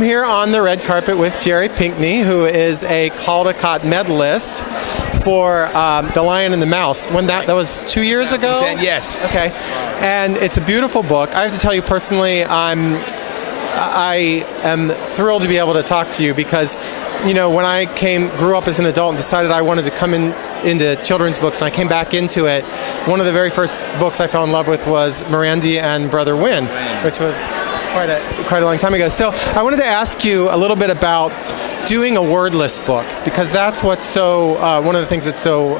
I'm here on the red carpet with Jerry Pinkney, who is a Caldecott medalist for The Lion and the Mouse. When that was 2 years ago? Yes. Okay. And it's a beautiful book. I have to tell you personally, I am thrilled to be able to talk to you because, you know, when I grew up as an adult and decided I wanted to come into children's books, and I came back into it, one of the very first books I fell in love with was Mirandy and Brother Wynn, which was quite a long time ago. So I wanted to ask you a little bit about doing a wordless book, because that's what's so one of the things that's so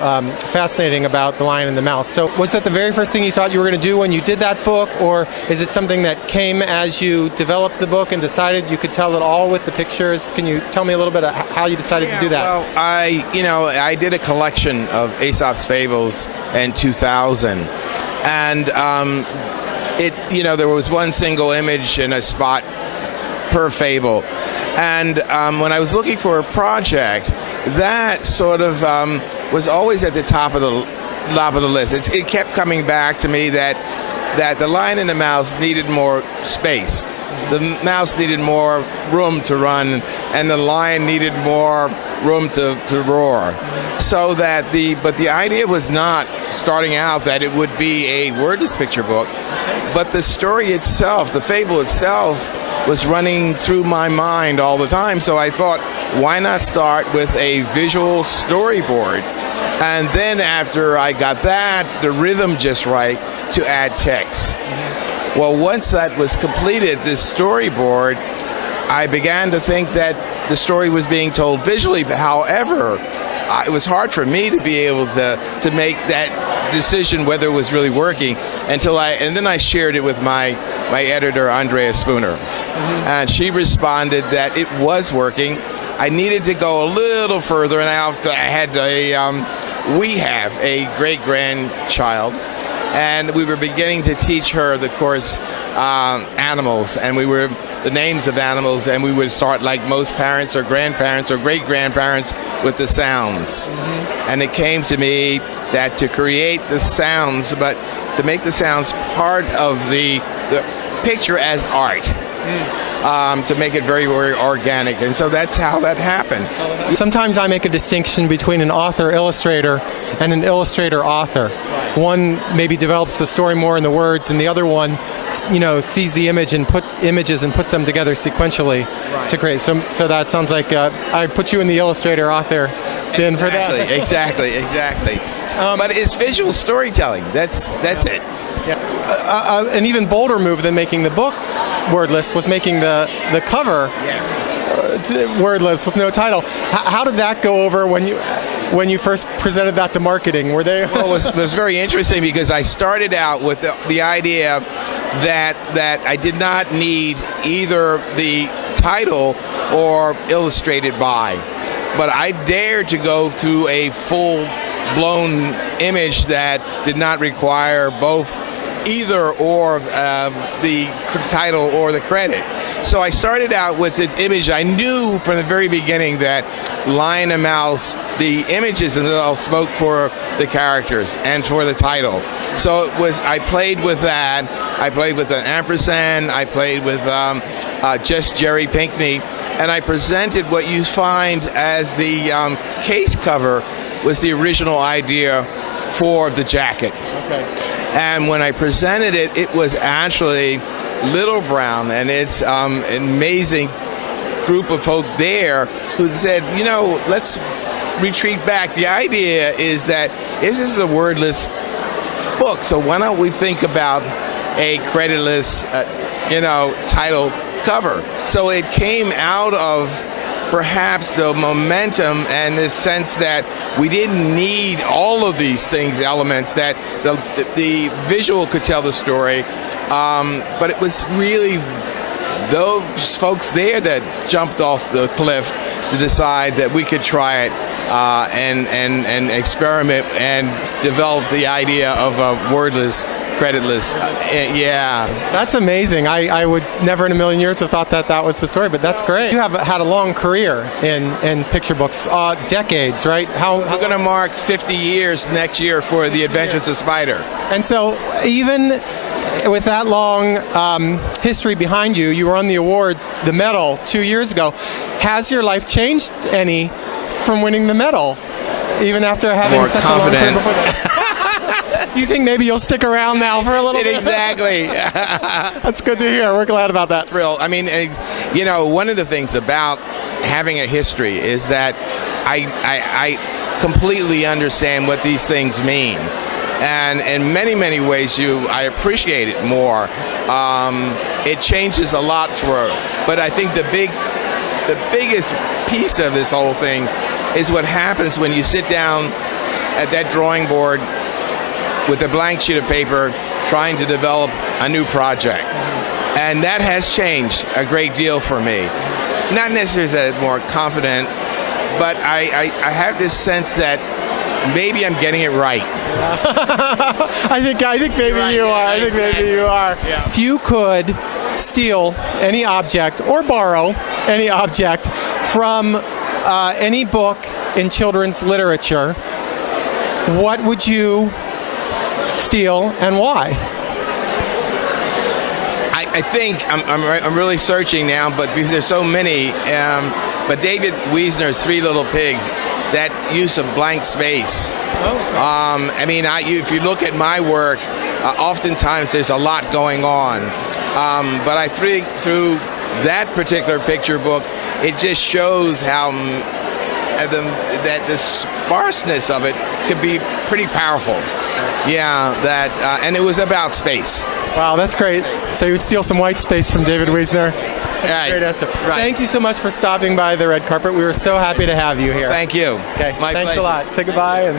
fascinating about The Lion and the Mouse. So was that the very first thing you thought you were going to do when you did that book, or is it something that came as you developed the book and decided you could tell it all with the pictures? Can you tell me a little bit of how you decided to do that? Well, I did a collection of Aesop's Fables in 2000, and there was one single image in a spot per fable. And when I was looking for a project, that sort of was always at the top of the list. It kept coming back to me that The Lion and the Mouse needed more space. The mouse needed more room to run, and the lion needed more room to roar. So but the idea was not starting out that it would be a wordless picture book, but the story itself, the fable itself, was running through my mind all the time. So I thought, why not start with a visual storyboard? And then after I got that, the rhythm just right, to add text. Well, once that was completed, this storyboard, I began to think that the story was being told visually. However, it was hard for me to be able to make that decision whether it was really working and then I shared it with my editor, Andrea Spooner. And she responded that it was working. I needed to go a little further, and we have a great-grandchild, and we were beginning to teach her the course animals, and the names of animals, and we would start like most parents or grandparents or great-grandparents with the sounds. And it came to me that to create the sounds, but to make the sounds part of the picture as art. To make it very, very organic. And so that's how that happened. Sometimes I make a distinction between an author-illustrator and an illustrator-author. One maybe develops the story more in the words, and the other one, sees the image and puts them together sequentially to create. So that sounds like I put you in the illustrator-author bin for that. Exactly. But it's visual storytelling. That's it. Yeah. An even bolder move than making the book wordless was making the cover wordless with no title. How did that go over when you first presented that to marketing? Were they? Well, it was very interesting because I started out with the idea that I did not need either the title or illustrated by, but I dared to go to a full-blown image that did not require both either or the title or the credit. So I started out with the image. I knew from the very beginning that Lion and Mouse, the images themselves spoke for the characters and for the title. So I played with that. I played with an ampersand. I played with just Jerry Pinkney, and I presented what you find as the case cover was the original idea for the jacket. Okay. And when I presented it, it was actually Little Brown and its amazing group of folk there who said, let's retreat back. The idea is that this is a wordless book, so why don't we think about a creditless, title cover? So it came out of perhaps the momentum and the sense that we didn't need all of these elements, that the visual could tell the story, but it was really those folks there that jumped off the cliff to decide that we could try it and experiment and develop the idea of a wordless, creditless. That's amazing. I would never in a million years have thought that was the story, but that's great. You have had a long career in picture books, decades, right? We're going to mark 50 years next year for The Adventures of Spider. And so even with that long history behind you, you won the medal 2 years ago. Has your life changed any from winning the medal, even after having More such confident. a long career before that? You think maybe you'll stick around now for a little bit? Exactly. That's good to hear. We're glad about that. Thrilled. I mean, you know, one of the things about having a history is that I completely understand what these things mean. And in many, many ways, I appreciate it more. It changes a lot but I think the biggest piece of this whole thing is what happens when you sit down at that drawing board with a blank sheet of paper trying to develop a new project. And that has changed a great deal for me. Not necessarily that I'm more confident, but I have this sense that maybe I'm getting it right. I think maybe Right, you are. yeah, I think maybe you are. Yeah. If you could steal any object or borrow any object from any book in children's literature, what would you steal and why? I think I'm really searching now, but because there's so many. But David Wiesner's Three Little Pigs, that use of blank space. Oh, okay. I mean, if you look at my work, oftentimes there's a lot going on. But I think through that particular picture book, it just shows how that the sparseness of it could be pretty powerful. Yeah, and it was about space. Wow, that's great. So you would steal some white space from David Wiesner. That's Right. a great answer. Right. Thank you so much for stopping by the red carpet. We were so happy to have you here. Thank you. Okay, My thanks pleasure. a lot. Say goodbye and